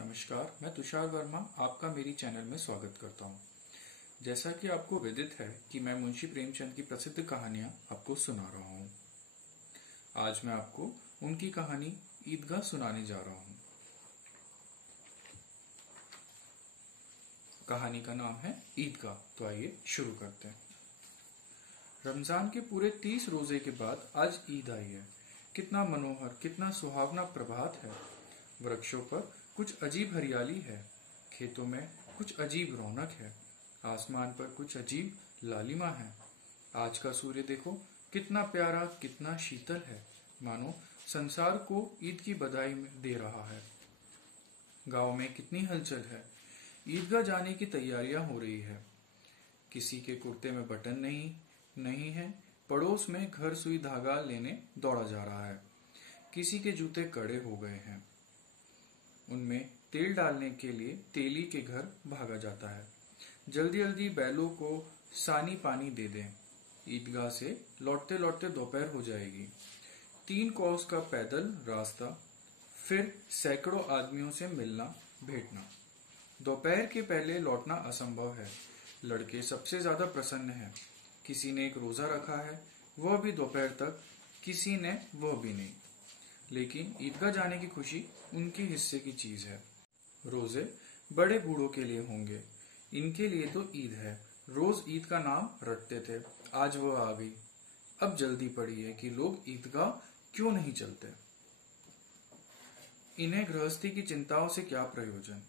नमस्कार, मैं तुषार वर्मा आपका मेरी चैनल में स्वागत करता हूं। जैसा कि आपको विदित है कि मैं मुंशी प्रेमचंद की प्रसिद्ध कहानियां आपको सुना रहा हूं। आज मैं आपको उनकी कहानी ईदगाह सुनाने जा रहा हूं। कहानी का नाम है ईदगाह। तो आइए शुरू करते हैं। रमजान के पूरे 30 रोजे के बाद आज ईद आई है। कितना मनोहर, कितना सुहावना प्रभात है। वृक्षों पर कुछ अजीब हरियाली है, खेतों में कुछ अजीब रौनक है, आसमान पर कुछ अजीब लालिमा है। आज का सूर्य देखो, कितना प्यारा, कितना शीतल है, मानो संसार को ईद की बधाई दे रहा है। गांव में कितनी हलचल है। ईदगाह जाने की तैयारियां हो रही है। किसी के कुर्ते में बटन नहीं है। पड़ोस में घर सुई धागा लेने दौड़ा जा रहा है। किसी के जूते कड़े हो गए हैं। उनमें तेल डालने के लिए तेली के घर भागा जाता है। जल्दी जल्दी बैलों को सानी पानी दे दें। ईदगाह से लौटते लौटते दोपहर हो जाएगी। 3 कोस का पैदल रास्ता, फिर सैकड़ों आदमियों से मिलना भेंटना। दोपहर के पहले लौटना असंभव है। लड़के सबसे ज्यादा प्रसन्न हैं। किसी ने एक रोजा रखा है, वह भी दोपहर तक, किसी ने वह भी नहीं। लेकिन ईदगाह जाने की खुशी उनके हिस्से की चीज है। रोजे बड़े बूढ़ों के लिए होंगे, इनके लिए तो ईद है। रोज ईद का नाम रटते थे, आज वह आ गई। अब जल्दी पड़ी है कि लोग ईदगाह क्यों नहीं चलते। इन्हें गृहस्थी की चिंताओं से क्या प्रयोजन।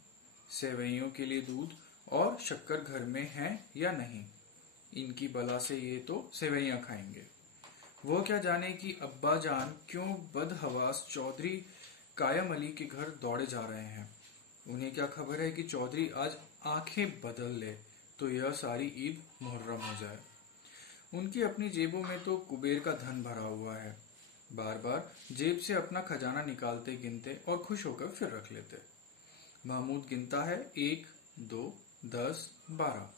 सेवैयों के लिए दूध और शक्कर घर में है या नहीं, इनकी बला से ये तो सेवैयां खाएंगे। वो क्या जाने कि अब्बा जान क्यों बदहवास चौधरी कायम अली के घर दौड़े जा रहे हैं। उन्हें क्या खबर है कि चौधरी आज आंखें बदल ले तो यह सारी ईद मुहर्रम हो जाए। उनकी अपनी जेबों में तो कुबेर का धन भरा हुआ है। बार बार जेब से अपना खजाना निकालते गिनते और खुश होकर फिर रख लेते। महमूद गिनता है 1, 2, 10, 12।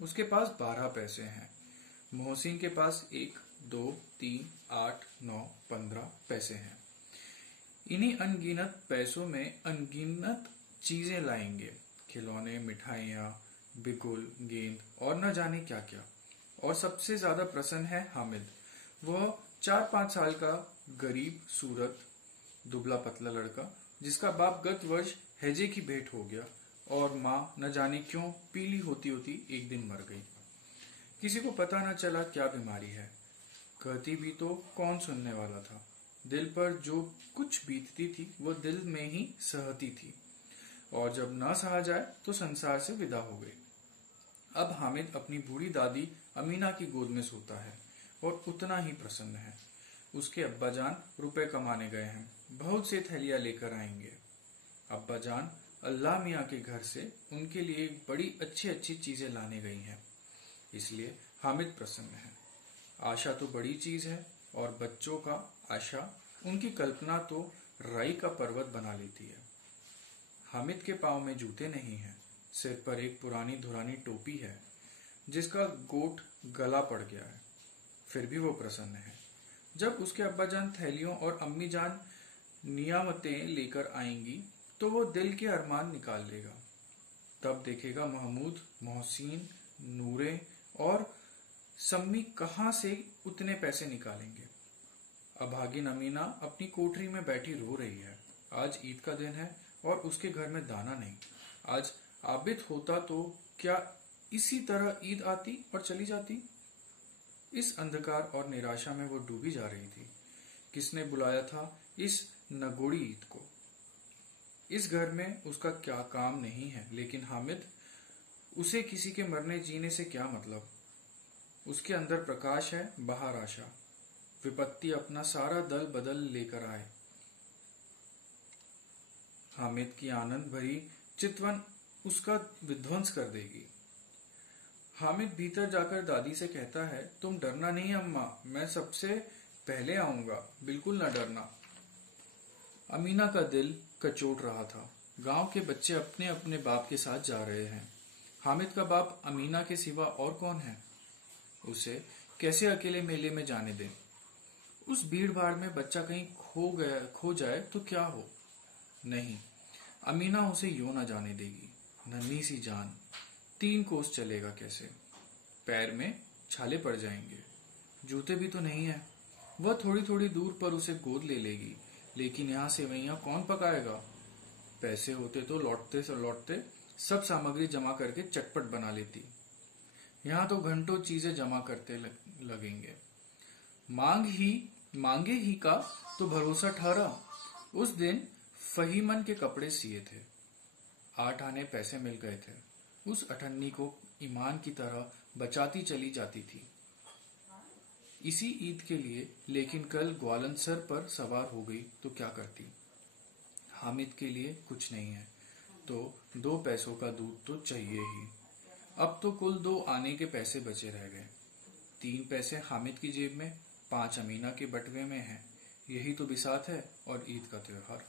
उसके पास 12 पैसे हैं। मोहसिन के पास 1, 2, 3, 8, 9, 15 पैसे हैं। इन्हीं अनगिनत पैसों में अनगिनत चीजें लाएंगे। खिलौने, मिठाइयां, बिगुल, गेंद और न जाने क्या क्या। और सबसे ज्यादा प्रसन्न है हामिद। वह 4-5 साल का गरीब सूरत दुबला पतला लड़का, जिसका बाप गत वर्ष हैजे की भेंट हो गया और माँ न जाने क्यों पीली होती होती एक दिन मर गई। किसी को पता न चला क्या बीमारी है। कहती भी तो कौन सुनने वाला था। दिल पर जो कुछ बीतती थी वो दिल में ही सहती थी, और जब न सहा जाए तो संसार से विदा हो गई। अब हामिद अपनी बूढ़ी दादी अमीना की गोद में सोता है और उतना ही प्रसन्न है। उसके अब्बा जान रुपए कमाने गए हैं, बहुत से थैलियां लेकर आएंगे। अब्बा जान अल्लाह मियाँ के घर से उनके लिए बड़ी अच्छी अच्छी चीजें लाने गई हैं, इसलिए हामिद प्रसन्न है। आशा तो बड़ी चीज है, और बच्चों का आशा उनकी कल्पना तो राई का पर्वत बना लेती है। हामिद के पांव में जूते नहीं हैं, सिर पर एक पुरानी धुरानी टोपी है जिसका गोट गला पड़ गया है, फिर भी वो प्रसन्न है। जब उसके अब्बा जान थैलियों और अम्मी जान नियामतें लेकर आएंगी तो वो दिल के अरमान निकाल लेगा। तब देखेगा महमूद, मोहसिन, नूरे और सम्मी कहां से उतने पैसे निकालेंगे। अभागिन अमीना अपनी कोठरी में बैठी रो रही है। आज ईद का दिन है और उसके घर में दाना नहीं। आज आबिद होता तो क्या इसी तरह ईद आती और चली जाती। इस अंधकार और निराशा में वो डूबी जा रही थी। किसने बुलाया था इस नगोड़ी ईद को। इस घर में उसका क्या काम नहीं है, लेकिन हामिद, उसे किसी के मरने जीने से क्या मतलब। उसके अंदर प्रकाश है, बाहर आशा। विपत्ति अपना सारा दल बदल लेकर आए। हामिद की आनंद भरी चितवन उसका विध्वंस कर देगी। हामिद भीतर जाकर दादी से कहता है, तुम डरना नहीं अम्मा, मैं सबसे पहले आऊंगा, बिल्कुल न डरना। अमीना का दिल कचोट रहा था। गांव के बच्चे अपने अपने बाप के साथ जा रहे हैं। हामिद का बाप अमीना के सिवा और कौन है। उसे कैसे अकेले मेले में जाने दें। उस भीड़ भाड़ में बच्चा कहीं खो जाए तो क्या हो। नहीं, अमीना उसे यूं न जाने देगी। नन्ही सी जान, 3 कोस चलेगा कैसे? पैर में छाले पड़ जाएंगे। जूते भी तो नहीं है। वह थोड़ी थोड़ी दूर पर उसे गोद ले लेगी, लेकिन यहाँ सेवैयां कौन पकाएगा? पैसे होते तो लौटते लौटते सब सामग्री जमा करके चटपट बना लेती। यहाँ तो घंटों चीजें जमा करते लगेंगे। मांगे ही का तो भरोसा ठहरा। उस दिन फहीमन के कपड़े सिए थे। 8 आने पैसे मिल गए थे। उस अठन्नी को ईमान की तरह बचाती चली जाती थी इसी ईद के लिए, लेकिन कल ग्वालंसर पर सवार हो गई तो क्या करती? हामिद के लिए कुछ नहीं है तो 2 पैसों का दूध तो चाहिए ही। अब तो कुल 2 आने के पैसे बचे रह गए। 3 पैसे हामिद की जेब में, 5 अमीना के बटवे में है। यही तो बिसात है और ईद का त्योहार।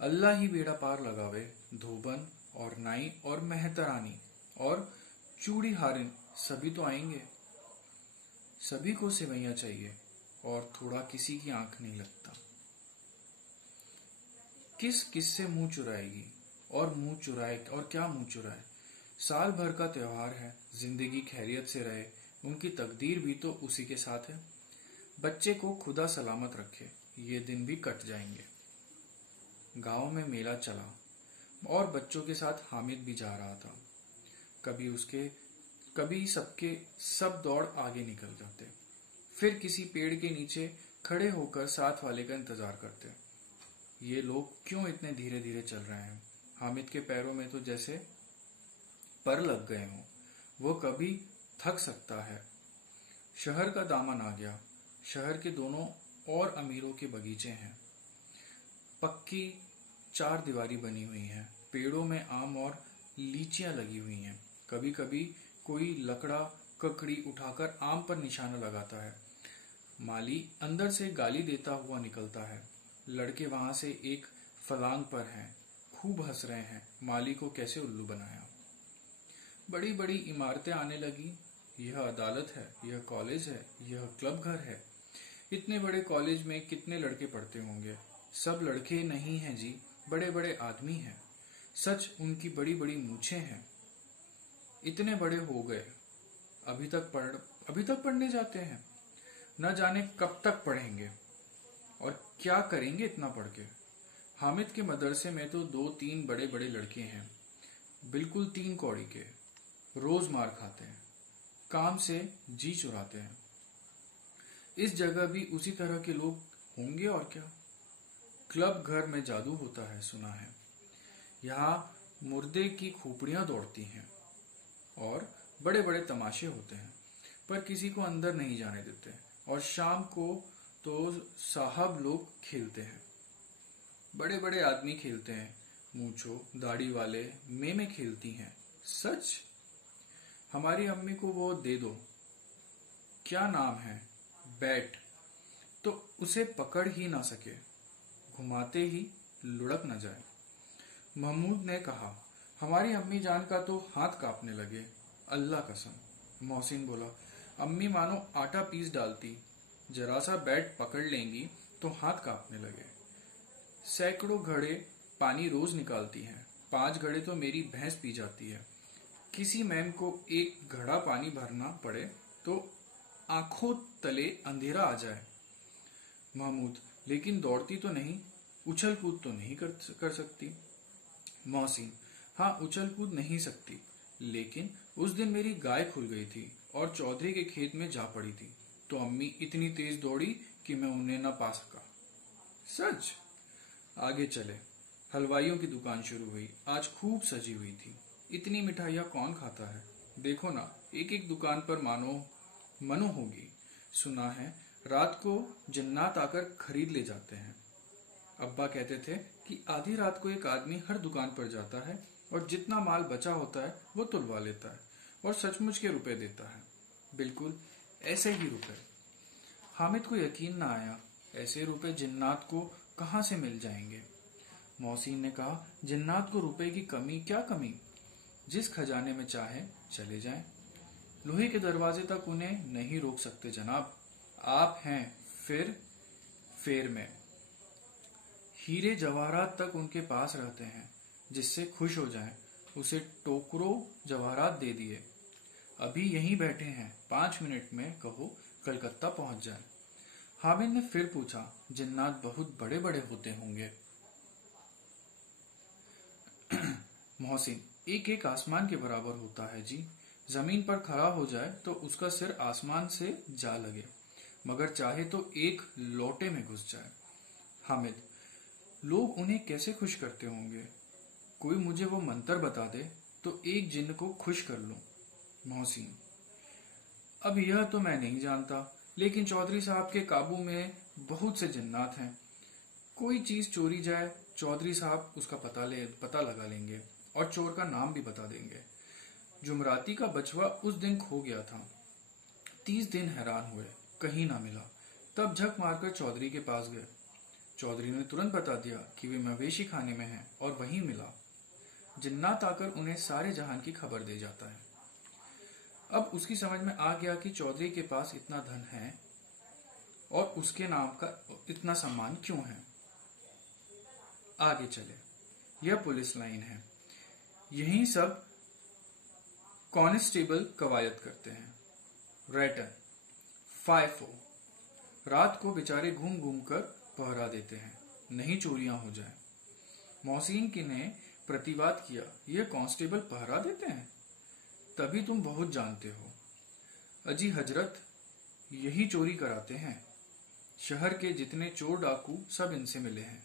अल्लाह ही बेड़ा पार लगावे। धोबन और नाई और मेहतरानी और चूड़ी हारिन सभी तो आएंगे। सभी को सेवैयां चाहिए और थोड़ा किसी की आंख नहीं लगता। किस से मुंह चुराएगी और मुंह चुराए और क्या मुंह चुराए? साल भर का त्योहार है। जिंदगी खैरियत से रहे, उनकी तकदीर भी तो उसी के साथ है। बच्चे को खुदा सलामत रखे, ये दिन भी कट जाएंगे। गांव में मेला चला और बच्चों के साथ हामिद भी जा रहा था। कभी सबके सब दौड़ आगे निकल जाते, फिर किसी पेड़ के नीचे खड़े होकर साथ वाले का इंतजार करते। ये लोग क्यों इतने धीरे धीरे चल रहे हैं? हामिद के पैरों में तो जैसे पर लग गए हों। वो कभी थक सकता है। शहर का दामन आ गया। शहर के दोनों और अमीरों के बगीचे हैं। पक्की 4 दीवारी बनी हुई है। पेड़ों में आम और लीचियां लगी हुई हैं। कभी कभी कोई लकड़ा ककड़ी उठाकर आम पर निशाना लगाता है। माली अंदर से गाली देता हुआ निकलता है। लड़के वहां से एक फलांग पर हैं, खूब हंस रहे हैं। माली को कैसे उल्लू बनाया। बड़ी बड़ी इमारतें आने लगी। यह अदालत है, यह कॉलेज है, यह क्लब घर है। इतने बड़े कॉलेज में कितने लड़के पढ़ते होंगे? सब लड़के नहीं हैं जी, बड़े बड़े आदमी हैं। सच उनकी बड़ी बड़ी मूछें हैं। इतने बड़े हो गए, अभी तक पढ़ने जाते हैं। न जाने कब तक पढ़ेंगे और क्या करेंगे इतना पढ़ के। हामिद के मदरसे में तो 2-3 बड़े बड़े लड़के हैं, बिल्कुल 3 कौड़ी के। रोज मार खाते हैं, काम से जी चुराते हैं। इस जगह भी उसी तरह के लोग होंगे और क्या। क्लब घर में जादू होता है, सुना है। यहाँ मुर्दे की खोपड़ियां दौड़ती हैं और बड़े बड़े तमाशे होते हैं, पर किसी को अंदर नहीं जाने देते। और शाम को तो साहब लोग खेलते हैं। बड़े बड़े आदमी खेलते हैं। मूंछो दाढ़ी वाले में खेलती हैं। सच। हमारी अम्मी को वो दे दो, क्या नाम है, बैट, तो उसे पकड़ ही ना सके, घुमाते ही लुढ़क न जाए। महमूद ने कहा, हमारी अम्मी जान का तो हाथ कांपने लगे, अल्लाह कसम। मोहसिन बोला, अम्मी मानो आटा पीस डालती, जरा सा बैट पकड़ लेंगी तो हाथ कांपने लगे। सैकड़ों घड़े पानी रोज निकालती हैं, 5 घड़े तो मेरी भैंस पी जाती है। किसी मैम को एक घड़ा पानी भरना पड़े तो आंखों तले अंधेरा आ जाए। महमूद, लेकिन दौड़ती तो नहीं, उछल कूद तो नहीं कर सकती। मोहसिन, हाँ उछल कूद नहीं सकती, लेकिन उस दिन मेरी गाय खुल गई थी और चौधरी के खेत में जा पड़ी थी, तो अम्मी इतनी तेज दौड़ी कि मैं उन्हें न पा सका। सच। आगे चले। हलवाइयों की दुकान शुरू हुई। आज खूब सजी हुई थी। इतनी मिठाइयाँ कौन खाता है? देखो ना, एक एक दुकान पर मनो होगी। सुना है रात को जन्नात आकर खरीद ले जाते हैं। अब्बा कहते थे कि आधी रात को एक आदमी हर दुकान पर जाता है और जितना माल बचा होता है वो तुलवा लेता है और सचमुच के रुपए देता है। बिल्कुल ऐसे ही रुपए। हामिद को यकीन न आया, ऐसे रुपए जिन्नात को कहां से मिल जाएंगे। मोहसिन ने कहा, जिन्नात को रुपए की कमी क्या कमी, जिस खजाने में चाहे चले जाएं। लोहे के दरवाजे तक उन्हें नहीं रोक सकते जनाब। आप हैं फिर फेर में। हीरे जवाहरात तक उनके पास रहते हैं। जिससे खुश हो जाएं, उसे टोकरो जवाहरात दे दिए। अभी यहीं बैठे हैं, 5 मिनट में कहो कलकत्ता पहुंच जाएं। हामिद ने फिर पूछा, जिन्नात बहुत बड़े बड़े होते होंगे? मोहसिन, एक एक आसमान के बराबर होता है जी। जमीन पर खड़ा हो जाए तो उसका सिर आसमान से जा लगे, मगर चाहे तो एक लोटे में घुस जाए। हामिद, लोग उन्हें कैसे खुश करते होंगे? कोई मुझे वो मंत्र बता दे तो एक जिन्न को खुश कर लूं। मोहसिन, अब यह तो मैं नहीं जानता, लेकिन चौधरी साहब के काबू में बहुत से जिन्नात हैं। कोई चीज चोरी जाए, चौधरी साहब उसका पता लगा लेंगे और चोर का नाम भी बता देंगे। जुमराती का बछवा उस दिन खो गया था। 30 दिन हैरान हुए, कहीं ना मिला। तब झक मारकर चौधरी के पास गए। चौधरी ने तुरंत बता दिया कि वे मवेशी खाने में हैं और वहीं मिला। जिन्नात आकर उन्हें सारे जहान की खबर दे जाता है। अब उसकी समझ में आ गया कि चौधरी के पास इतना धन है और उसके नाम का इतना सम्मान क्यों है। आगे चले, यह पुलिस लाइन है। यहीं सब कांस्टेबल कवायद करते हैं। रैटन, फाइफो, रात को बेचारे घूम घूम कर पहरा देते हैं, नहीं चोरियां हो जाए। मोहसिन की ने प्रतिवाद किया, यह कांस्टेबल पहरा देते हैं? तभी तुम बहुत जानते हो। अजी हजरत, यही चोरी कराते हैं। शहर के जितने चोर डाकू सब इनसे मिले हैं।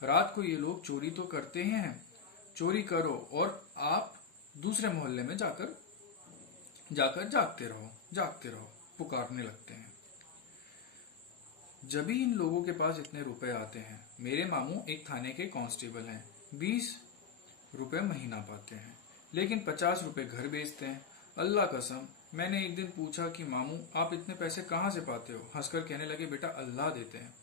रात को ये लोग चोरी तो करते ही हैं। चोरी करो और आप दूसरे मोहल्ले में जाकर जागते रहो, पुकारने लगते हैं। जब भी इन लोगों के पास इतने रुपए आते हैं, मेरे मामू एक थाने के कांस्टेबल हैं, 20 रुपए महीना पाते हैं, लेकिन 50 रुपए घर बेचते हैं। अल्लाह कसम, मैंने एक दिन पूछा कि मामू आप इतने पैसे कहाँ से पाते हो? हंसकर कहने लगे, बेटा अल्लाह देते हैं।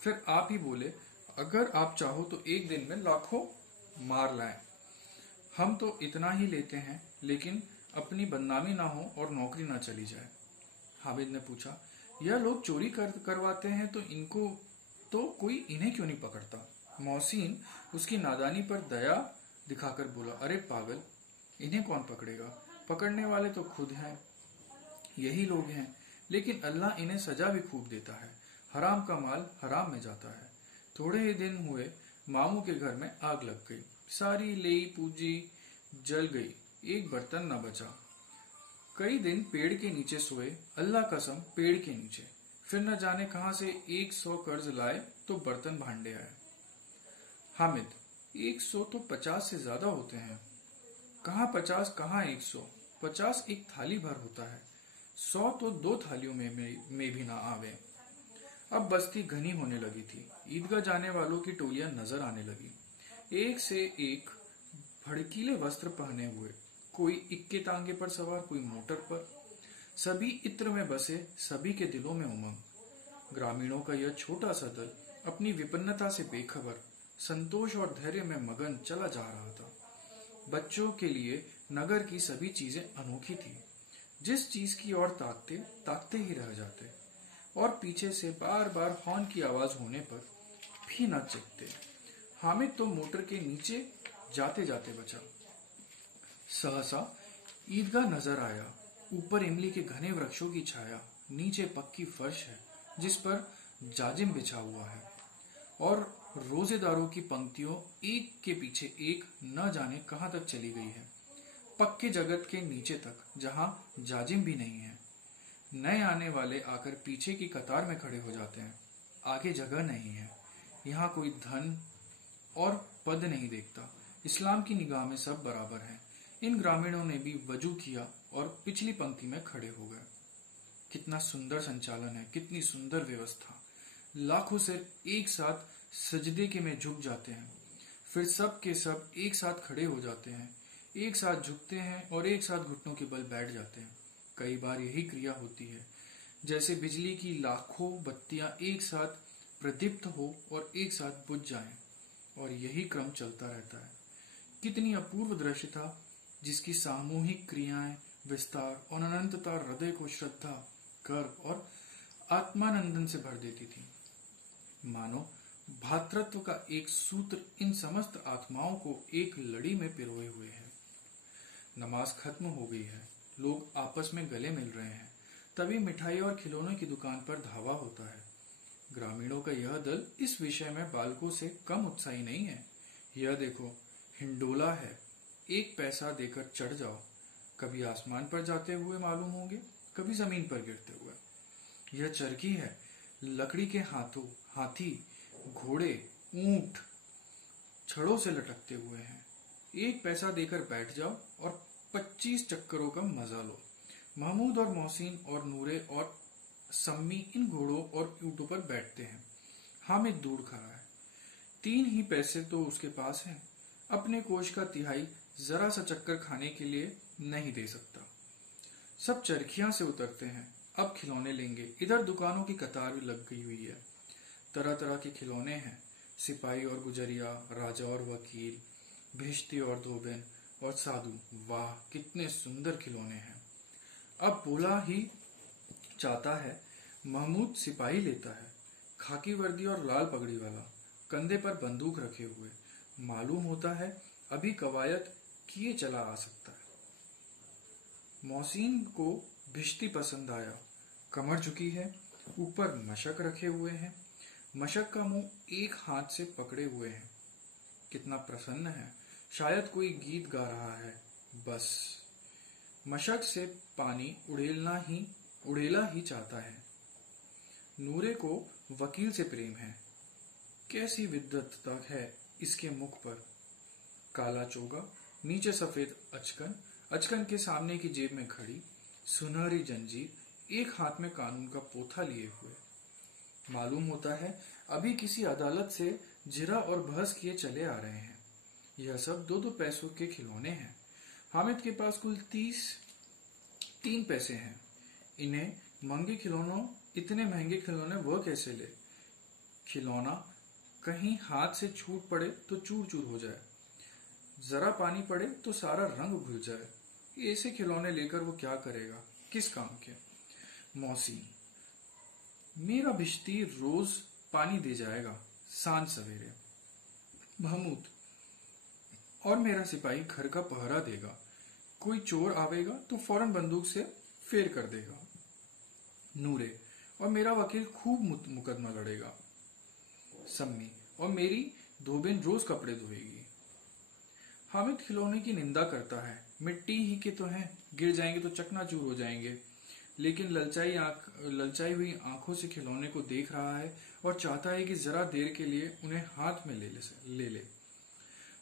फिर आप ही बोले, अगर आप चाहो तो एक दिन में लाखों मार लाएं। हम तो इतना ही लेते हैं, लेकिन अपनी बदनामी ना हो और नौकरी ना चली जाए। हामिद ने पूछा, यह लोग चोरी करवाते हैं तो कोई इन्हें क्यों नहीं पकड़ता? मोहसिन उसकी नादानी पर दया दिखाकर बोला, अरे पागल, इन्हें कौन पकड़ेगा? पकड़ने वाले तो खुद हैं, यही लोग हैं। लेकिन अल्लाह इन्हें सजा भी खूब देता है। हराम का माल हराम में जाता है। थोड़े ही दिन हुए, मामू के घर में आग लग गई। सारी लेई पूंजी जल गई, एक बर्तन न बचा। कई दिन पेड़ के नीचे सोए, अल्लाह कसम पेड़ के नीचे। फिर न जाने कहां से 100 कर्ज लाए तो बर्तन भांडे आए। हामिद, 100 तो 50 से ज्यादा होते हैं। कहाँ 50 कहाँ 100? 50 एक थाली भर होता है, 100 तो 2 थालियों में भी ना आवे। अब बस्ती घनी होने लगी थी। ईदगाह जाने वालों की टोलियां नजर आने लगी, एक से एक भड़कीले वस्त्र पहने हुए। कोई इक्के तांगे पर सवार, कोई मोटर पर। सभी इत्र में बसे, सभी के दिलों में उमंग। ग्रामीणों का यह छोटा सा दल अपनी विपन्नता से बेखबर, संतोष और धैर्य में मगन चला जा रहा था। बच्चों के लिए नगर की सभी चीजें अनोखी थी। जिस चीज की ओर ताकते ताकते ही रह जाते, और पीछे से बार बार हॉर्न की आवाज होने पर भी न चकते। हामिद तो मोटर के नीचे जाते जाते बचा। सहसा ईदगाह नजर आया। ऊपर इमली के घने वृक्षों की छाया, नीचे पक्की फर्श है जिस पर जाजिम बिछा हुआ है, और रोजेदारों की पंक्तियों एक के पीछे एक न जाने कहां तक चली गई है, पक्के जगत के नीचे तक, जहां जाजिम भी नहीं है। नए आने वाले आकर पीछे की कतार में खड़े हो जाते हैं। आगे जगह नहीं है। यहाँ कोई धन और पद नहीं देखता। इस्लाम की निगाह में सब बराबर हैं। इन ग्रामीणों ने भी वजू किया और पिछली पंक्ति में खड़े हो गए। कितना सुंदर संचालन है, कितनी सुंदर व्यवस्था। लाखों सिर एक साथ सजदे के में झुक जाते हैं, फिर सब के सब एक साथ खड़े हो जाते हैं, एक साथ झुकते हैं और एक साथ घुटनों के बल बैठ जाते हैं। कई बार यही क्रिया होती है, जैसे बिजली की लाखों बत्तियां एक साथ प्रदीप्त हो और एक साथ बुझ जाएं, और यही क्रम चलता रहता है। कितनी अपूर्व दृश्य था, जिसकी सामूहिक क्रियाएं, विस्तार और अनंतता हृदय को श्रद्धा, गर्व और आत्मानंदन से भर देती थी। मानो भातृत्व का एक सूत्र इन समस्त आत्माओं को एक लड़ी में पिरोए हुए है। नमाज खत्म हो गई है, लोग आपस में गले मिल रहे हैं, तभी मिठाई और खिलौनों की दुकान पर धावा होता है। ग्रामीणों का यह दल इस विषय में बालकों से कम उत्साही नहीं है। यह देखो, हिंडोला है, 1 पैसा देकर चढ़ जाओ। कभी आसमान पर जाते हुए मालूम होंगे, कभी जमीन पर गिरते हुए। यह चरखी है, लकड़ी के हाथी, घोड़े, ऊंट छड़ों से लटकते हुए हैं। 1 पैसा देकर बैठ जाओ और 25 चक्करों का मजा लो। महमूद और मोहसिन और नूरे और सम्मी इन घोड़ों और ऊंटों पर बैठते हैं। हामिद दूर खड़ा है। 3 ही पैसे तो उसके पास हैं। अपने कोष का तिहाई जरा सा चक्कर खाने के लिए नहीं दे सकता। सब चरखियां से उतरते हैं, अब खिलौने लेंगे। इधर दुकानों की कतार भी लग गई हुई है। तरह तरह के खिलौने हैं, सिपाही और गुजरिया, राजा और वकील, भिश्ती और धोबिन और साधु। वाह, कितने सुंदर खिलौने हैं। अब बोला ही चाहता है। महमूद सिपाही लेता है, खाकी वर्दी और लाल पगड़ी वाला, कंधे पर बंदूक रखे हुए। मालूम होता है अभी कवायद किए चला आ सकता है। मोहसिन को भिश्ती पसंद आया, कमर झुकी है, ऊपर मशक रखे हुए हैं। मशक का मुंह एक हाथ से पकड़े हुए है। कितना प्रसन्न है, शायद कोई गीत गा रहा है। बस मशक से पानी उड़ेला ही चाहता है। नूरे को वकील से प्रेम है। कैसी विद्वत्ता है इसके मुख पर। काला चोगा, नीचे सफेद अचकन, अचकन के सामने की जेब में घड़ी, सुनहरी जंजीर, एक हाथ में कानून का पोथा लिए हुए। मालूम होता है अभी किसी अदालत से जिरा और बहस किए चले आ रहे हैं। यह सब 2-2 पैसों के खिलौने हैं। हामिद के पास कुल 3 पैसे हैं। इतने महंगे खिलौने वह कैसे ले। खिलौना कहीं हाथ से छूट पड़े तो चूर चूर हो जाए, जरा पानी पड़े तो सारा रंग घुल जाए। ऐसे खिलौने लेकर वो क्या करेगा, किस काम के। मौसी, मेरा भिश्ती रोज पानी दे जाएगा, सांझ सवेरे। महमूद, और मेरा सिपाही घर का पहरा देगा। कोई चोर आवेगा तो फौरन बंदूक से फेर कर देगा। नूरे, और मेरा वकील खूब मुकदमा लड़ेगा। सम्मी, और मेरी धोबिन रोज कपड़े धोएगी। हामिद खिलौने की निंदा करता है। मिट्टी ही के तो हैं, गिर जाएंगे तो चकनाचूर हो जाएंगे। लेकिन ललचाई हुई आंखों से खिलौने को देख रहा है और चाहता है कि जरा देर के लिए उन्हें हाथ में ले ले।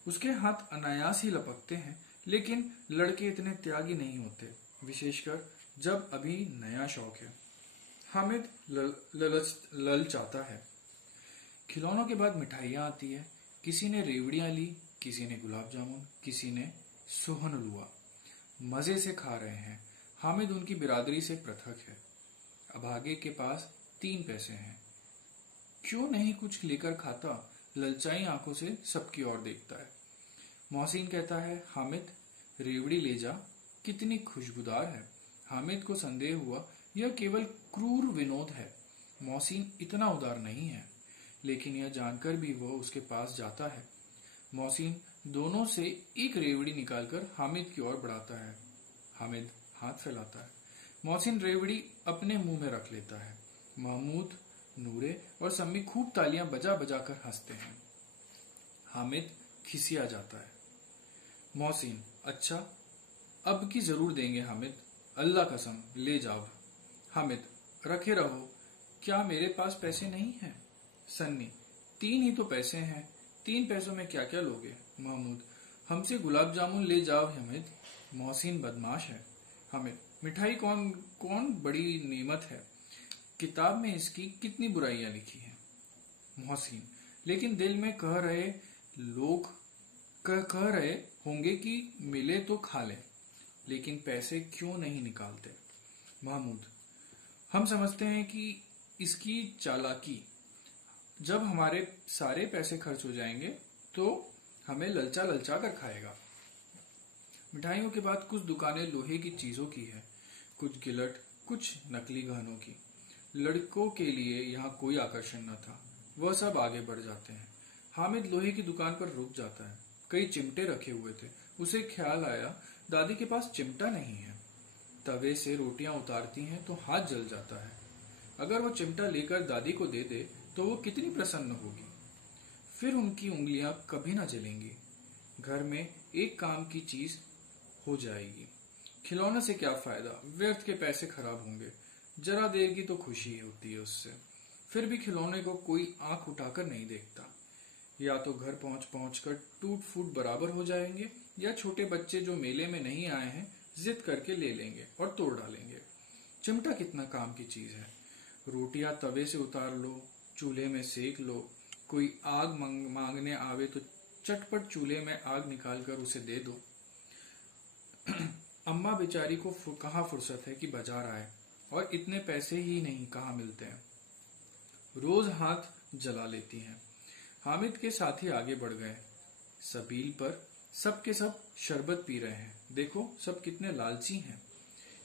उसके हाथ अनायास ही लपकते हैं, लेकिन लड़के इतने त्यागी नहीं होते, विशेषकर जब अभी नया शौक है। हामिद ललचाता है। खिलौनों के बाद मिठाइयां आती है। किसी ने रेवड़ियां ली, किसी ने गुलाब जामुन, किसी ने सोहन लुआ। मजे से खा रहे हैं। हामिद उनकी बिरादरी से पृथक है। अभागे के पास 3 पैसे हैं। क्यों नहीं कुछ लेकर खाता। ललचाई आंखों से सबकी ओर देखता है। मोहसिन कहता है, हामिद रेवड़ी ले जा, कितनी खुशबूदार है। हामिद को संदेह हुआ यह केवल क्रूर विनोद है। मोहसिन इतना उदार नहीं है, लेकिन यह जानकर भी वह उसके पास जाता है। मोहसिन दोनों से एक रेवड़ी निकालकर हामिद की ओर बढ़ाता है। हामिद हाथ फैलाता है। मोहसिन रेवड़ी अपने मुंह में रख लेता है। महमूद, नूरे और सम्मी खूब तालियां बजा बजा कर हंसते हैं। हामिद खिसिया जाता है। मोहसिन, अच्छा अब की जरूर देंगे हामिद, अल्लाह कसम ले जाओ। हामिद, रखे रहो, क्या मेरे पास पैसे नहीं हैं। सन्नी, 3 ही तो पैसे हैं, 3 पैसों में क्या क्या लोगे। महमूद, हमसे गुलाब जामुन ले जाओ हामिद। मोहसिन बदमाश है। हामिद, मिठाई कौन बड़ी नेमत है, किताब में इसकी कितनी बुराइयां लिखी हैं। मोहसिन, लेकिन दिल में कह रहे होंगे कि मिले तो खा ले, लेकिन पैसे क्यों नहीं निकालते। महमूद, हम समझते हैं कि इसकी चालाकी, जब हमारे सारे पैसे खर्च हो जाएंगे तो हमें ललचा ललचा कर खाएगा। मिठाइयों के बाद कुछ दुकानें लोहे की चीजों की है, कुछ गिलट, कुछ नकली गहनों की। लड़कों के लिए यहाँ कोई आकर्षण न था। वह सब आगे बढ़ जाते हैं। हामिद लोहे की दुकान पर रुक जाता है। कई चिमटे रखे हुए थे। उसे ख्याल आया दादी के पास चिमटा नहीं है। तवे से रोटियां उतारती हैं तो हाथ जल जाता है। अगर वो चिमटा लेकर दादी को दे दे तो वो कितनी प्रसन्न होगी। फिर उनकी उंगलियां कभी ना जलेंगी। घर में एक काम की चीज हो जाएगी। खिलौने से क्या फायदा, व्यर्थ के पैसे खराब होंगे। जरा देर की तो खुशी होती है उससे। फिर भी खिलौने को कोई आंख उठाकर नहीं देखता। या तो घर पहुंच पहुंचकर टूट फूट बराबर हो जाएंगे, या छोटे बच्चे जो मेले में नहीं आए हैं जिद करके ले लेंगे और तोड़ डालेंगे। चिमटा कितना काम की चीज है। रोटियां तवे से उतार लो, चूल्हे में सेक लो। कोई आग मांगने आवे तो चटपट चूल्हे में आग निकालकर उसे दे दो। अम्मा बेचारी को कहाँ फुर्सत है कि बाजार आए, और इतने पैसे ही नहीं कहाँ मिलते हैं। रोज हाथ जला लेती हैं। हामिद के साथी आगे बढ़ गए। सबील पर सब के सब शरबत पी रहे हैं। देखो सब कितने लालची हैं।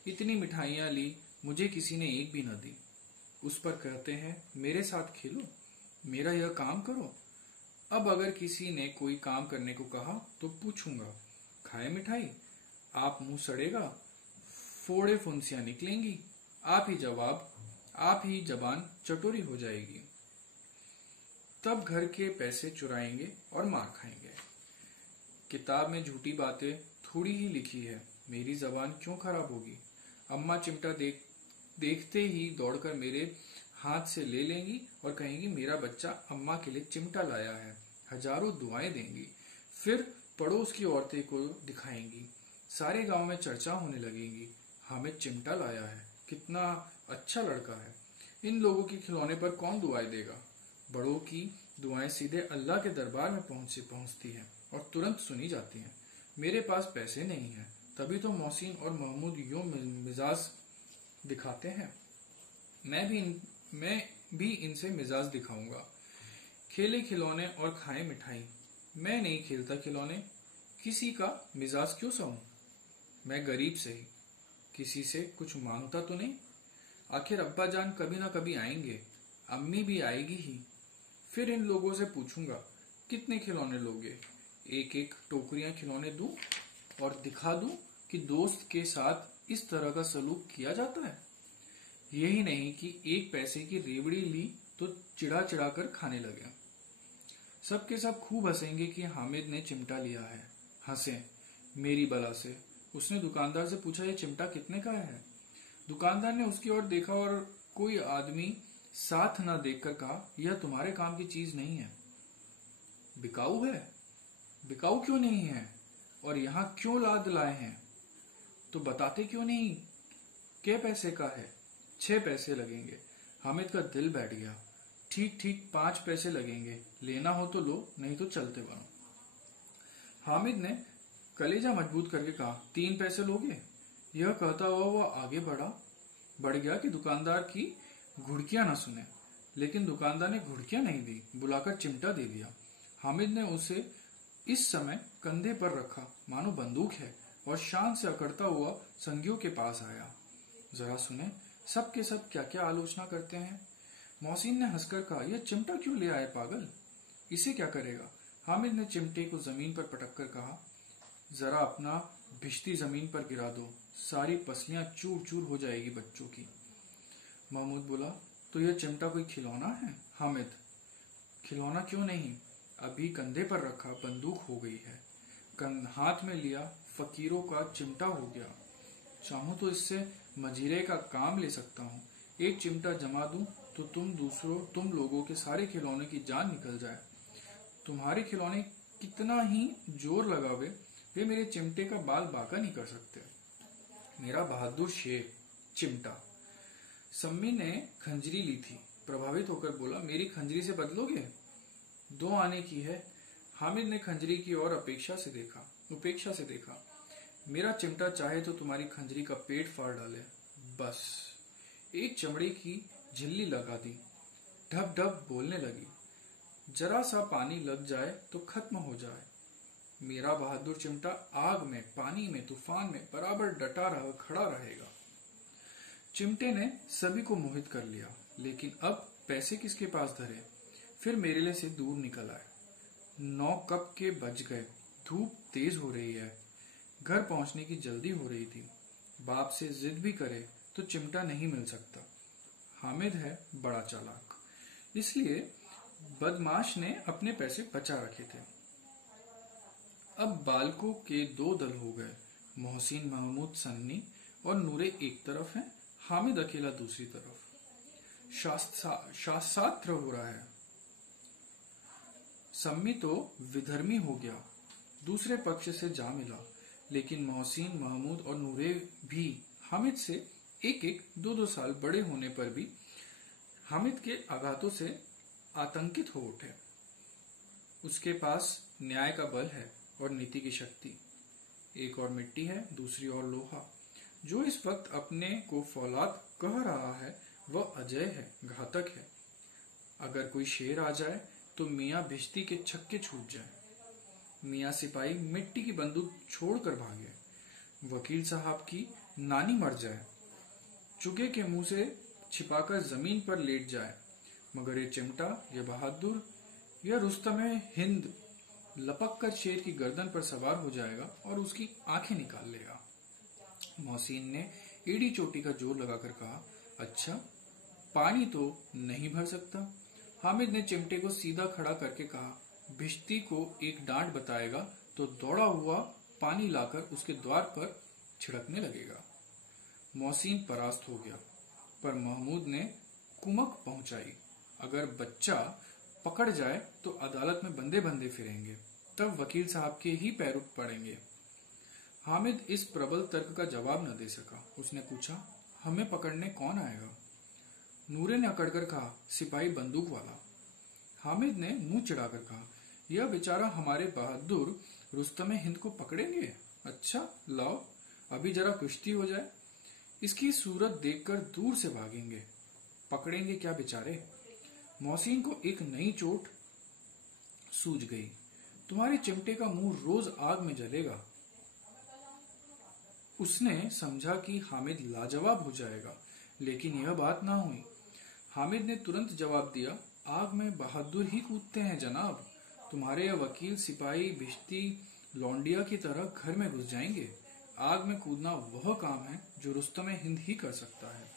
इतनी मिठाइयां ली, मुझे किसी ने एक भी न दी। उस पर कहते हैं मेरे साथ खेलो, मेरा यह काम करो। अब अगर किसी ने कोई काम करने को कहा तो पूछूंगा, खाए मिठाई? आप मुंह सड़ेगा, फोड़े फुंसियां निकलेंगी। आप ही जबान चटोरी हो जाएगी। तब घर के पैसे चुराएंगे और मार खाएंगे। किताब में झूठी बातें थोड़ी ही लिखी है, मेरी जबान क्यों खराब होगी। अम्मा चिमटा देखते ही दौड़कर मेरे हाथ से ले लेंगी और कहेंगी मेरा बच्चा अम्मा के लिए चिमटा लाया है। हजारों दुआएं देंगी। फिर पड़ोस की औरतें को दिखाएंगी। सारे गांव में चर्चा होने लगेगी, हामिद चिमटा लाया है, कितना अच्छा लड़का है। इन लोगों के खिलौने पर कौन दुआएं देगा। बड़ों की दुआएं सीधे अल्लाह के दरबार में पहुंचती हैं और तुरंत सुनी जाती हैं। मेरे पास पैसे नहीं हैं, तभी तो मोहसिन और महमूद यूं मिजाज दिखाते हैं। मैं भी इनसे मिजाज दिखाऊंगा। खेले खिलौने और खाए मिठाई। मैं नहीं खेलता खिलौने, किसी का मिजाज क्यों सहूं। मैं गरीब से ही, किसी से कुछ मांगता तो नहीं। आखिर अब्बा जान कभी ना कभी आएंगे, अम्मी भी आएगी ही। फिर इन लोगों से पूछूंगा कितने खिलौने लोगे। एक एक टोकरियां खिलौने दूं और दिखा दूं कि दोस्त के साथ इस तरह का सलूक किया जाता है। यही नहीं कि एक पैसे की रेवड़ी ली तो चिढ़ा चिढ़ा कर खाने लगे। सबके सब खूब हंसेंगे कि हामिद ने चिमटा लिया है। हंसे मेरी बला से। उसने दुकानदार से पूछा ये चिमटा कितने का है। दुकानदार ने उसकी ओर देखा और कोई आदमी साथ न देखकर कहा यह तुम्हारे काम की चीज नहीं है। बिकाऊ है। बिकाऊ क्यों नहीं है और यहाँ क्यों लाद लाए हैं, तो बताते क्यों नहीं। क्या पैसे का है। 6 पैसे लगेंगे। हामिद का दिल बैठ गया। ठीक ठीक 5 पैसे लगेंगे, लेना हो तो लो, नहीं तो चलते बनो। हामिद ने कलेजा मजबूत करके कहा 3 पैसे लोगे। यह कहता हुआ वो आगे बढ़ गया कि दुकानदार की घुड़कियां न सुने। लेकिन दुकानदार ने घुड़कियां नहीं दी, बुलाकर चिमटा दे दिया। हामिद ने उसे इस समय कंधे पर रखा मानो बंदूक है और शान से अकड़ता हुआ संगियों के पास आया। जरा सुने सब के सब क्या क्या आलोचना करते हैं। मोहसिन ने हंसकर कहा यह चिमटा क्यों ले आए पागल, इसे क्या करेगा। हामिद ने चिमटे को जमीन पर पटक कर कहा जरा अपना भिश्ती जमीन पर गिरा दो, सारी पसलियां चूर चूर हो जाएगी बच्चों की। महमूद बोला तो यह चिमटा कोई खिलौना है। हामिद खिलौना क्यों नहीं, अभी कंधे पर रखा बंदूक हो गई है। हाथ में लिया फकीरों का चिमटा हो गया। चाहूं तो इससे मजीरे का काम ले सकता हूँ। एक चिमटा जमा दूं तो तुम लोगों के सारे खिलौने की जान निकल जाए। तुम्हारे खिलौने कितना ही जोर लगावे, वे मेरे चिमटे का बाल बांका नहीं कर सकते। मेरा बहादुर शेर चिमटा। सम्मी ने खंजरी ली थी, प्रभावित होकर बोला मेरी खंजरी से बदलोगे। 2 आने की है। हामिद ने खंजरी की ओर उपेक्षा से देखा। मेरा चिमटा चाहे तो तुम्हारी खंजरी का पेट फाड़ डाले। बस एक चमड़े की झिल्ली लगा दी। ढप ढप बोलने लगी। जरा सा पानी लग जाए तो खत्म हो जाए। मेरा बहादुर चिमटा आग में, पानी में, तूफान में बराबर खड़ा रहेगा। चिमटे ने सभी को मोहित कर लिया। लेकिन अब पैसे किसके पास धरे। फिर मेले से दूर निकल आए। 9 कब के बज गए। धूप तेज हो रही है। घर पहुंचने की जल्दी हो रही थी। बाप से जिद भी करे तो चिमटा नहीं मिल सकता। हामिद है बड़ा चालाक, इसलिए बदमाश ने अपने पैसे बचा रखे थे। अब बालकों के 2 दल हो गए। मोहसिन, महमूद, सन्नी और नूरे एक तरफ हैं, हामिद अकेला दूसरी तरफ। शास्त्र हो रहा है। सम्मी तो विधर्मी हो गया, दूसरे पक्ष से जा मिला, लेकिन मोहसिन, महमूद और नूरे भी हामिद से 1-1, 2-2 साल बड़े होने पर भी हामिद के आघातों से आतंकित हो उठे। उसके पास न्याय का बल है और नीति की शक्ति। एक और मिट्टी है, दूसरी ओर लोहा। जो इस वक्त अपने को फौलाद कह रहा है वह अजय है, घातक है। अगर कोई शेर आ जाए तो मियाँ भिश्ती के छक्के छूट जाए। मियाँ सिपाही मिट्टी की बंदूक छोड़कर भागे। वकील साहब की नानी मर जाए, चुगे के मुंह से छिपाकर जमीन पर लेट जाए, मगर ये चिमटा, ये बहादुर, यह रुस्तम हिंद लपक कर शेर की गर्दन पर सवार हो जाएगा और उसकी आंखें निकाल लेगा। मोहसिन ने एड़ी चोटी का जोर लगाकर कहा, अच्छा, पानी तो नहीं भर सकता। हामिद ने चिमटे को सीधा खड़ा करके कहा, भिश्ती को एक डांट बताएगा तो दौड़ा हुआ पानी लाकर उसके द्वार पर छिड़कने लगेगा। मोहसिन परास्त हो गया, पर महमूद ने कुमक पहुंचाई, अगर बच्चा पकड़ जाए तो अदालत में बंदे बंदे फिरेंगे, तब वकील साहब के ही पैर उठ पड़ेंगे। हामिद इस प्रबल तर्क का जवाब न दे सका। उसने पूछा, हमें पकड़ने कौन आएगा? नूरे ने अकड़कर कहा, सिपाही बंदूक वाला। हामिद ने मुंह चिढ़ाकर कहा, यह बेचारा हमारे बहादुर रुस्तम हिंद को पकड़ेंगे? अच्छा, लाओ, अभी जरा कुश्ती हो जाए, इसकी सूरत देखकर दूर से भागेंगे। पकड़ेंगे क्या बेचारे? मोहसिन को एक नई चोट सूझ गई। तुम्हारे चिमटे का मुंह रोज आग में जलेगा। उसने समझा कि हामिद लाजवाब हो जाएगा, लेकिन यह बात ना हुई। हामिद ने तुरंत जवाब दिया, आग में बहादुर ही कूदते हैं जनाब। तुम्हारे यह वकील, सिपाही, भिश्ती लौंडिया की तरह घर में घुस जाएंगे। आग में कूदना वह काम है जो रुस्तम हिंद ही कर सकता है।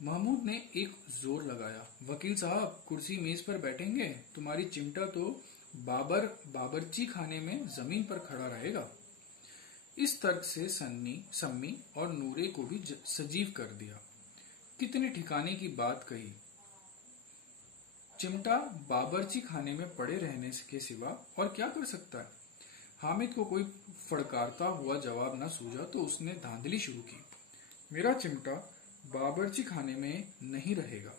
महमूद ने एक जोर लगाया, वकील साहब, कुर्सी मेज पर बैठेंगे? तुम्हारी चिमटा तो बाबरची खाने में जमीन पर खड़ा रहेगा। इस तर्क से सम्मी और नूरे को भी सजीव कर दिया। कितने ठिकाने की बात कही। चिमटा बाबरची खाने में पड़े रहने के सिवा और क्या कर सकता है? हामिद को कोई फड़कारता हुआ जवाब न सूझा तो उसने धांधली शुरू की, मेरा चिमटा बाबरची खाने में नहीं रहेगा।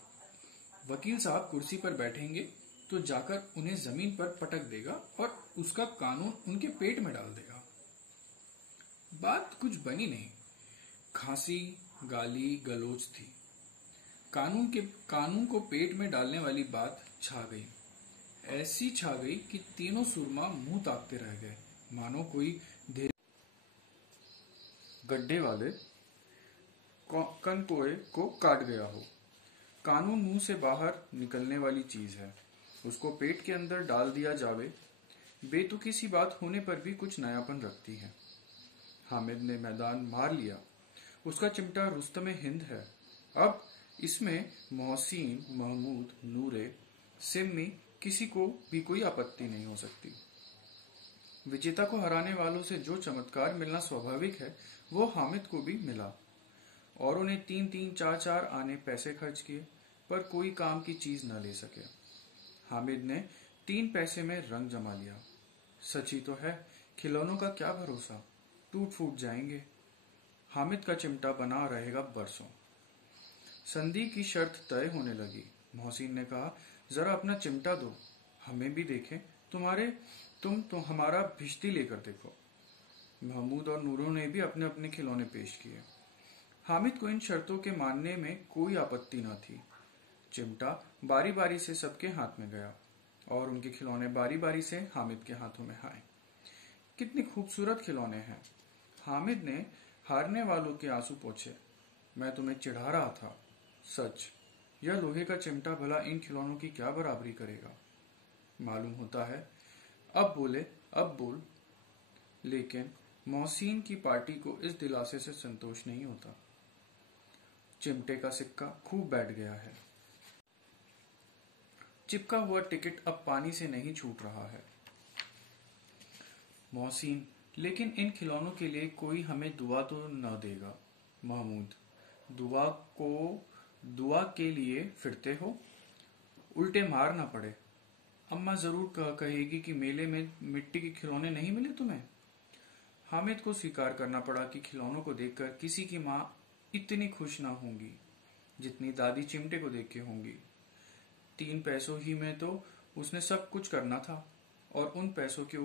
वकील साहब कुर्सी पर बैठेंगे तो जाकर उन्हें जमीन पर पटक देगा और उसका कानून उनके पेट में डाल देगा। बात कुछ बनी नहीं। खांसी, गाली गलौज थी। कानून को पेट में डालने वाली बात छा गई। ऐसी छा गई कि तीनों सुरमा मुंह ताकते रह गए, मानो कोई गड्ढे वाले कनकोए को काट गया हो। कानून मुंह से बाहर निकलने वाली चीज है, उसको पेट के अंदर डाल दिया जावे, बेतुकी सी बात होने पर भी कुछ नयापन रखती है। हामिद ने मैदान मार लिया। उसका चिमटा रुस्तम हिंद है। अब इसमें मोहसिन, महमूद, नूरे, सिम्मी किसी को भी कोई आपत्ति नहीं हो सकती। विजेता को हराने वालों से जो चमत्कार मिलना स्वाभाविक है वो हामिद को भी मिला। और उन्हें 3-3, 4-4 आने पैसे खर्च किए, पर कोई काम की चीज न ले सके। हामिद ने 3 पैसे में रंग जमा लिया। सच ही तो है, खिलौनों का क्या भरोसा, टूट फूट जाएंगे। हामिद का चिमटा बना रहेगा बरसों। संधि की शर्त तय होने लगी। मोहसिन ने कहा, जरा अपना चिमटा दो, हमें भी देखें। तुम तो हमारा भिश्ती लेकर देखो। महमूद और नूरों ने भी अपने अपने खिलौने पेश किए। हामिद को इन शर्तों के मानने में कोई आपत्ति न थी। चिमटा बारी बारी से सबके हाथ में गया और उनके खिलौने बारी बारी से हामिद के हाथों में आए। कितने खूबसूरत खिलौने हैं। हामिद ने हारने वालों के आंसू पोंछे। मैं तुम्हें चिढ़ा रहा था, सच। यह लोहे का चिमटा भला इन खिलौनों की क्या बराबरी करेगा। मालूम होता है। अब बोल। लेकिन मोहसिन की पार्टी को इस दिलासे से संतोष नहीं होता। चिमटे का सिक्का खूब बैठ गया है। चिपका हुआ टिकट अब पानी से नहीं छूट रहा है। मोहसिन, लेकिन इन खिलौनों के लिए कोई हमें दुआ तो न देगा। महमूद, दुआ के लिए फिरते हो, उल्टे मार ना पड़े। अम्मा जरूर कहेगी कि मेले में मिट्टी के खिलौने नहीं मिले तुम्हें। हामिद को स्वीकार करना पड़ा कि खिलौनों को देखकर किसी की माँ इतनी खुश ना होंगी जितनी दादी चिमटे को देख के होंगी। 3 पैसों ही में तो उसने सब कुछ करना था और उन पैसों के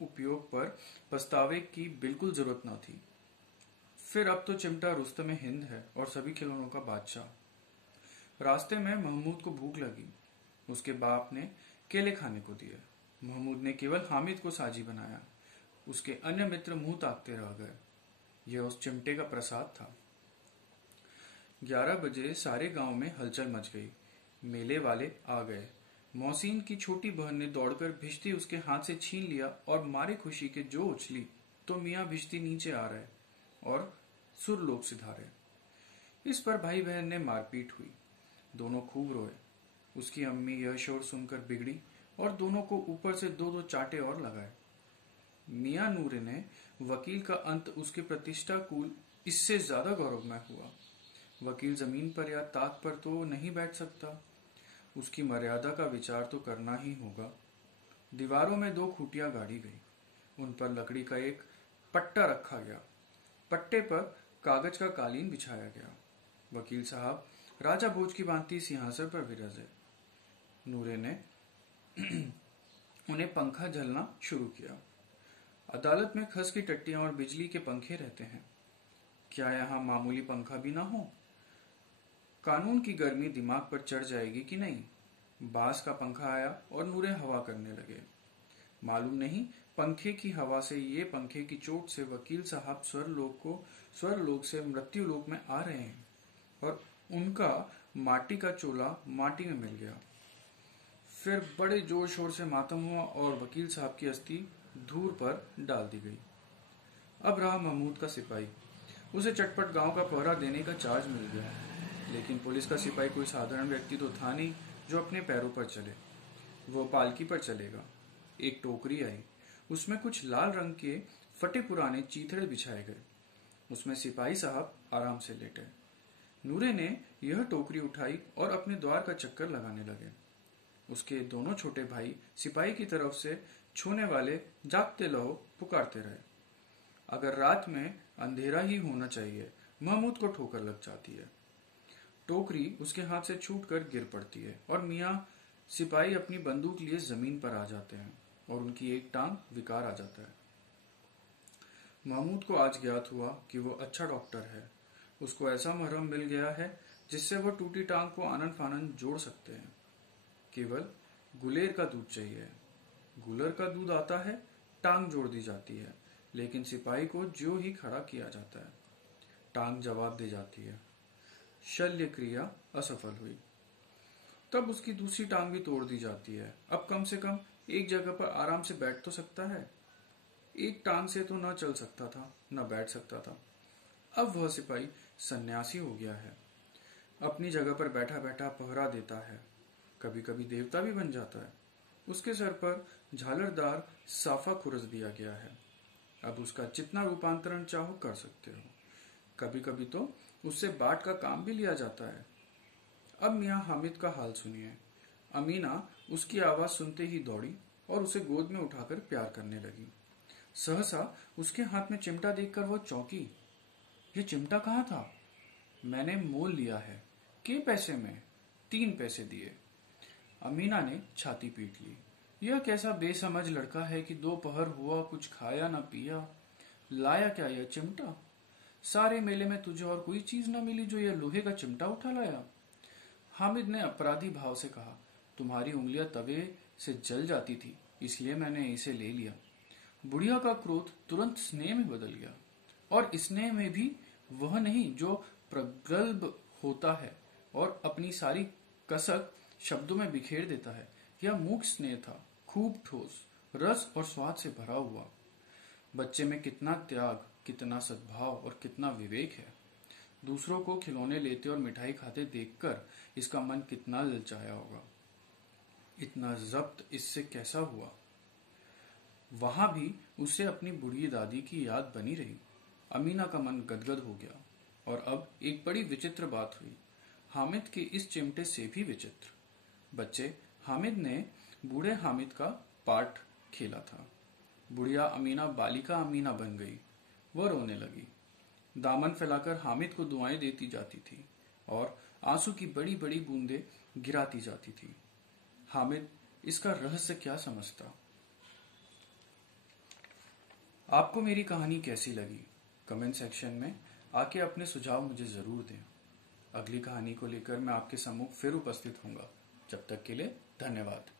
उपयोग पर पछतावे की बिल्कुल जरूरत न थी। फिर अब तो चिमटा रुस्तम हिंद है और सभी खिलौनों का बादशाह। रास्ते में महमूद को भूख लगी। उसके बाप ने केले खाने को दिए। महमूद ने केवल हामिद को साजी बनाया। उसके अन्य मित्र मुंह ताकते रह गए। यह उस चिमटे का प्रसाद था। 11 बजे सारे गांव में हलचल मच गई। मेले वाले आ गए। मोहसिन की छोटी बहन ने दौड़कर भिश्ती उसके हाथ से छीन लिया और मारे खुशी के जो उछली तो मियाँ भिश्ती नीचे आ रहे और सुरलोक सिधारे। इस पर भाई बहन ने मारपीट हुई। दोनों खूब रोए। उसकी अम्मी यह शोर सुनकर बिगड़ी और दोनों को ऊपर से 2-2 चाटे और लगाए। मियाँ नूरे ने वकील का अंत उसके प्रतिष्ठा कुल इससे ज्यादा गौरवमय हुआ। वकील जमीन पर या ताक पर तो नहीं बैठ सकता। उसकी मर्यादा का विचार तो करना ही होगा। दीवारों में 2 खूंटियां गाड़ी गई। उन पर लकड़ी का एक पट्टा रखा गया। पट्टे पर कागज का कालीन बिछाया गया। वकील साहब राजा भोज की भांति सिंहासन पर विराजे। नूरे ने उन्हें पंखा झलना शुरू किया। अदालत में खस की टट्टियां और बिजली के पंखे रहते हैं। क्या यहाँ मामूली पंखा भी ना हो? कानून की गर्मी दिमाग पर चढ़ जाएगी कि नहीं। बांस का पंखा आया और नूरे हवा करने लगे। मालूम नहीं पंखे की हवा से ये पंखे की चोट से वकील साहब स्वर्लोक से मृत्युलोक में आ रहे हैं और उनका माटी का चोला माटी में मिल गया। फिर बड़े जोर शोर से मातम हुआ और वकील साहब की अस्थि धूर पर डाल दी गई। अब रहा महमूद का सिपाही। उसे चटपट गांव का पहरा देने का चार्ज मिल गया। लेकिन पुलिस का सिपाही कोई साधारण व्यक्ति तो था नहीं जो अपने पैरों पर चले। वो पालकी पर चलेगा। एक टोकरी आई। उसमें कुछ लाल रंग के फटे पुराने चीथड़े बिछाए गए। उसमें सिपाही साहब आराम से लेटे। नूरे ने यह टोकरी उठाई और अपने द्वार का चक्कर लगाने लगे। उसके दोनों छोटे भाई सिपाही की तरफ से छूने वाले जागते रहो पुकारते रहे। अगर रात में अंधेरा ही होना चाहिए, महमूद को ठोकर लग जाती है। टोकरी उसके हाथ से छूटकर गिर पड़ती है और मियाँ सिपाही अपनी बंदूक लिए जमीन पर आ जाते हैं और उनकी एक टांग विकार आ जाता है। महमूद को आज ज्ञात हुआ कि वो अच्छा डॉक्टर है। उसको ऐसा मरहम मिल गया है जिससे वो टूटी टांग को आनन फानन जोड़ सकते हैं। केवल गुलेर का दूध चाहिए। गुलर का दूध आता है, टांग जोड़ दी जाती है, लेकिन सिपाही को ज्यों ही खड़ा किया जाता है, टांग जवाब दे जाती है। शल्य क्रिया असफल हुई। तब उसकी दूसरी टांग भी तोड़ दी जाती है। अब कम से कम एक जगह पर आराम से बैठ तो सकता है। एक टांग से तो न चल सकता था, न बैठ सकता था। अब वह सिपाही सन्यासी हो गया है। अपनी जगह पर बैठा बैठा पहरा देता है। कभी कभी देवता भी बन जाता है। उसके सर पर झालरदार साफा खुरस दिया गया है। अब उसका जितना रूपांतरण चाहो कर सकते हो। कभी कभी तो उससे बाट का काम भी लिया जाता है। अब मियाँ हामिद का हाल सुनिए। अमीना उसकी आवाज सुनते ही दौड़ी और उसे गोद में उठाकर प्यार करने लगी। सहसा उसके हाथ में चिमटा देखकर वह चौंकी। ये चिमटा कहाँ था? मैंने मोल लिया है। के पैसे में? 3 पैसे दिए। अमीना ने छाती पीट ली। यह कैसा बेसमझ लड़का है कि दोपहर हुआ, कुछ खाया न पिया। लाया क्या यह चिमटा? सारे मेले में तुझे और कोई चीज न मिली जो यह लोहे का चिमटा उठा लाया? हामिद ने अपराधी भाव से कहा, तुम्हारी उंगलियां तवे से जल जाती थी, इसलिए मैंने इसे ले लिया। बुढ़िया का क्रोध तुरंत स्नेह में बदल गया, और स्नेह में भी वह नहीं जो प्रगल्भ होता है और अपनी सारी कसक शब्दों में बिखेर देता है। यह मूक स्नेह था, खूब ठोस, रस और स्वाद से भरा हुआ। बच्चे में कितना त्याग, कितना सद्भाव और कितना विवेक है। दूसरों को खिलौने लेते और मिठाई खाते देखकर इसका मन कितना ललचाया होगा। इतना जब्त इससे कैसा हुआ। वहां भी उसे अपनी बुढ़ी दादी की याद बनी रही। अमीना का मन गदगद हो गया। और अब एक बड़ी विचित्र बात हुई, हामिद के इस चिमटे से भी विचित्र। बच्चे हामिद ने बूढ़े हामिद का पार्ट खेला था। बुढ़िया अमीना बालिका अमीना बन गई। वह रोने लगी, दामन फैलाकर हामिद को दुआएं देती जाती थी और आंसू की बड़ी बड़ी बूंदें गिराती जाती थी। हामिद इसका रहस्य क्या समझता। आपको मेरी कहानी कैसी लगी? कमेंट सेक्शन में आके अपने सुझाव मुझे जरूर दें। अगली कहानी को लेकर मैं आपके सम्मुख फिर उपस्थित होऊंगा। जब तक के लिए धन्यवाद।